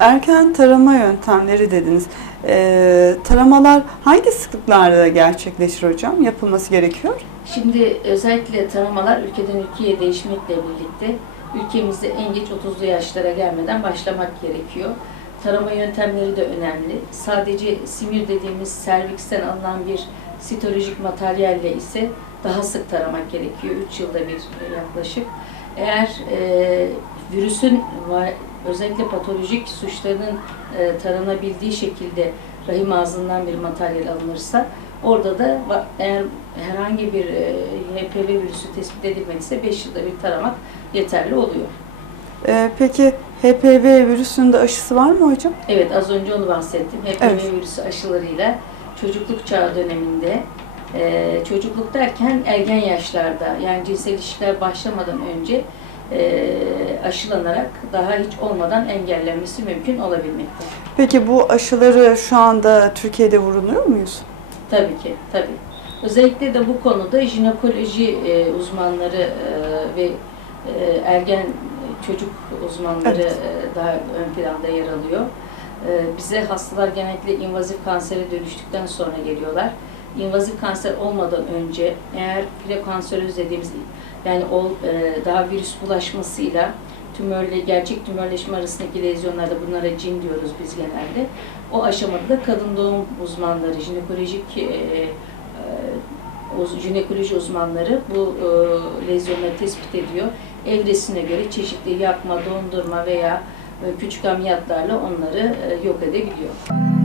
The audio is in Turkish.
Erken tarama yöntemleri dediniz. Ee, taramalar hangi sıklıklarda gerçekleşir hocam? Yapılması gerekiyor. Şimdi özellikle taramalar ülkeden ülkeye değişmekle birlikte ülkemizde en geç 30'lu yaşlara gelmeden başlamak gerekiyor. Tarama yöntemleri de önemli. Sadece simir dediğimiz serviksten alınan bir sitolojik materyalle ise daha sık taramak gerekiyor. 3 yılda bir e, yaklaşık. Eğer e, virüsün özellikle patolojik suçlarının e, taranabildiği şekilde rahim ağzından bir materyal alınırsa orada da eğer herhangi bir e, HPV virüsü tespit edilmediyse 5 yılda bir taramak yeterli oluyor. Ee, peki HPV virüsünde aşısı var mı hocam? Evet az önce onu bahsettim. HPV Evet. virüsü aşılarıyla çocukluk çağı döneminde e, çocukluk derken ergen yaşlarda yani cinsel ilişkiler başlamadan önce e, aşılanarak daha hiç olmadan engellenmesi mümkün olabilmekte. Peki bu aşıları şu anda Türkiye'de vuruluyor muyuz? Tabii ki, tabii. Özellikle de bu konuda jinekoloji e, uzmanları e, ve e, ergen çocuk uzmanları Evet. e, daha ön planda yer alıyor. E, bize hastalar genellikle invazif kansere dönüştükten sonra geliyorlar. İnvazif kanser olmadan önce eğer prekanseröz dediğimiz yani ol, e, daha virüs bulaşmasıyla tümörle gerçek tümörleşme arasındaki lezyonlarda bunlara cin diyoruz biz genelde. O aşamada da kadın doğum uzmanları, jinekolojik e, e, jinekoloji uzmanları bu e, lezyonları tespit ediyor. Evresine göre çeşitli yakma, dondurma veya e, küçük ameliyatlarla onları yok edebiliyor.